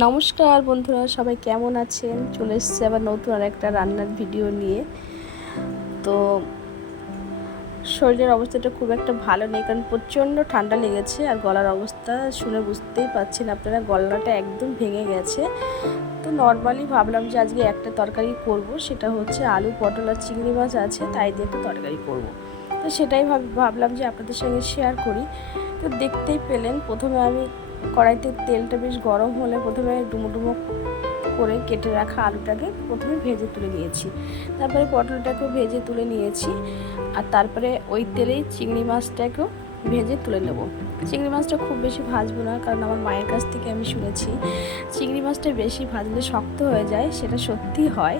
নমস্কার বন্ধুরা, সবাই কেমন আছেন? চলে এসেছি আবার নতুন আর একটা রান্নার ভিডিও নিয়ে। তো শরীরের অবস্থাটা খুব একটা ভালো নেই, কারণ প্রচণ্ড ঠান্ডা লেগেছে। আর গলার অবস্থা শুনে বুঝতেই পারছেন আপনারা, গলাটা একদম ভেঙে গেছে। তো নর্মালি ভাবলাম যে আজকে একটা তরকারি করব, সেটা হচ্ছে আলু পটল আর চিংড়ি মাছ আছে, তাই দিয়ে একটা তরকারি করব। তো সেটাই ভাবলাম যে আপনাদের সঙ্গে শেয়ার করি। তো দেখতেই পেলেন, প্রথমে আমি কড়াইতে তেলটা বেশ গরম হলে প্রথমে ডুমো ডুমো করে কেটে রাখা আলুটাকে প্রথমে ভেজে তুলে নিয়েছি, তারপরে পটলটাকেও ভেজে তুলে নিয়েছি, আর তারপরে ওই তেলেই চিংড়ি মাছটাকেও ভেজে তুলে নেব। চিংড়ি মাছটা খুব বেশি ভাজবো না, কারণ আমার মায়ের কাছ থেকে আমি শুনেছি চিংড়ি মাছটা বেশি ভাজলে শক্ত হয়ে যায়, সেটা সত্যি হয়।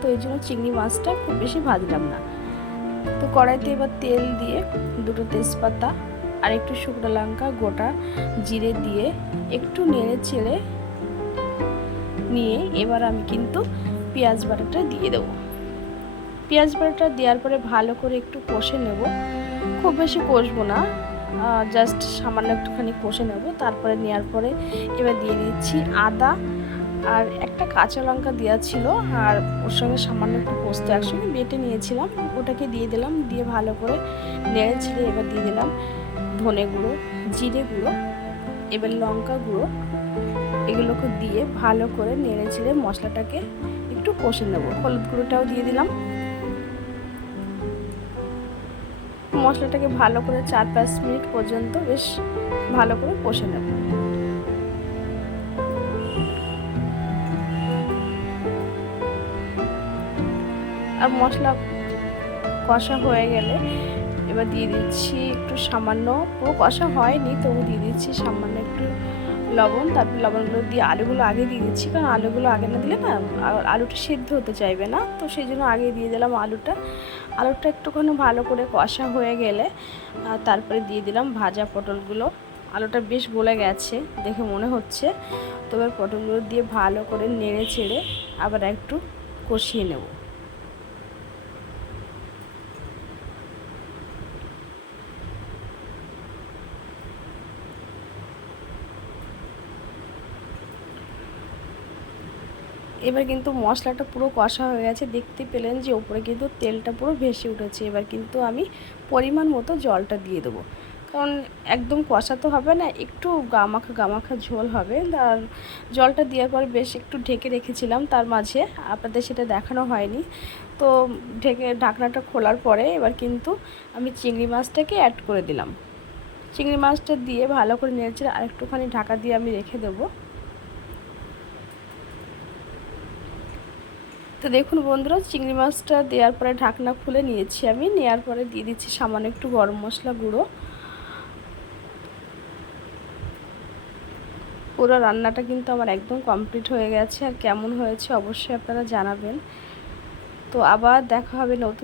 তো এই জন্য চিংড়ি মাছটা খুব বেশি ভাজলাম না। তো কড়াইতে এবার তেল দিয়ে দুটো তেজপাতা আর একটু শুকনো লঙ্কা গোটা জিরে দিয়ে একটু নেড়ে চেড়ে নিয়ে এবার আমি কিন্তু পেঁয়াজ বাটাটা দিয়ে দেবো। পেঁয়াজ বাটাটা দেওয়ার পরে ভালো করে একটু কষে নেব, খুব বেশি কষবো না, জাস্ট সামান্য একটুখানি কষে নেব। তারপরে নেওয়ার পরে এবার দিয়ে দিচ্ছি আদা আর একটা কাঁচা লঙ্কা দেওয়া ছিল, আর ওর সঙ্গে সামান্য একটু পোস্ত একসঙ্গে বেটে নিয়েছিলাম, ওটাকে দিয়ে দিলাম। দিয়ে ভালো করে নেড়ে ছেড়ে এবার দিয়ে দিলাম ধনে গুঁড়ো, জিরে গুঁড়ো, এবার লঙ্কা গুঁড়ো, এগুলোকে দিয়ে ভালো করে নেড়ে ছেড়ে মশলাটাকে একটু কষে নেব। হলুদ গুঁড়োটাও দিয়ে দিলাম। মশলাটাকে ভালো করে 4-5 মিনিট পর্যন্ত বেশ ভালো করে কষে নেব। আর মশলা কষা হয়ে গেলে এবার দিয়ে দিচ্ছি একটু সামান্য, পুরো কষা হয়নি তবু দিয়ে দিচ্ছি সামান্য একটু লবণ। তারপর লবণগুলো দিয়ে আলুগুলো আগে দিয়ে দিচ্ছি, কারণ আলুগুলো আগে না দিলে না আলুটা সিদ্ধ হতে চাইবে না, তো সেই জন্য আগে দিয়ে দিলাম আলুটা। আলুটা একটুখানি ভালো করে কষা হয়ে গেলে তারপরে দিয়ে দিলাম ভাজা পটলগুলো। আলুটা বেশ গলে গেছে দেখে মনে হচ্ছে। তো এবার পটলগুলো দিয়ে ভালো করে নেড়ে চেড়ে আবার একটু কষিয়ে নেব। এবার কিন্তু মশলাটা পুরো কষা হয়ে গেছে, দেখতে পেলেন যে ওপরে কিন্তু তেলটা পুরো ভেসে উঠেছে। এবার কিন্তু আমি পরিমাণ মতো জলটা দিয়ে দেবো, কারণ একদম কষা তো হবে না, একটু গামাখা গামাখা ঝোল হবে। আর জলটা দেওয়ার পর বেশ একটু ঢেকে রেখেছিলাম, তার মাঝে আপনাদের সেটা দেখানো হয়নি। তো ঢাকনাটা খোলার পরে এবার কিন্তু আমি চিংড়ি মাছটাকে অ্যাড করে দিলাম। চিংড়ি মাছটা দিয়ে ভালো করে নেড়েচেড়ে আর একটুখানি ঢাকা দিয়ে আমি রেখে দেবো। তো দেখুন বন্ধুরা, চিংড়ি মাছটা দেওয়ার পরে ঢাকনা খুলে নিয়েছি আমি। নেওয়ার পরে দিয়ে দিচ্ছি সামান্য একটু গরম মশলা গুঁড়ো। পুরো রান্নাটা কিন্তু আমার একদম কমপ্লিট হয়ে গেছে, আর কেমন হয়েছে অবশ্যই আপনারা জানাবেন। তো আবার দেখা হবে নতুন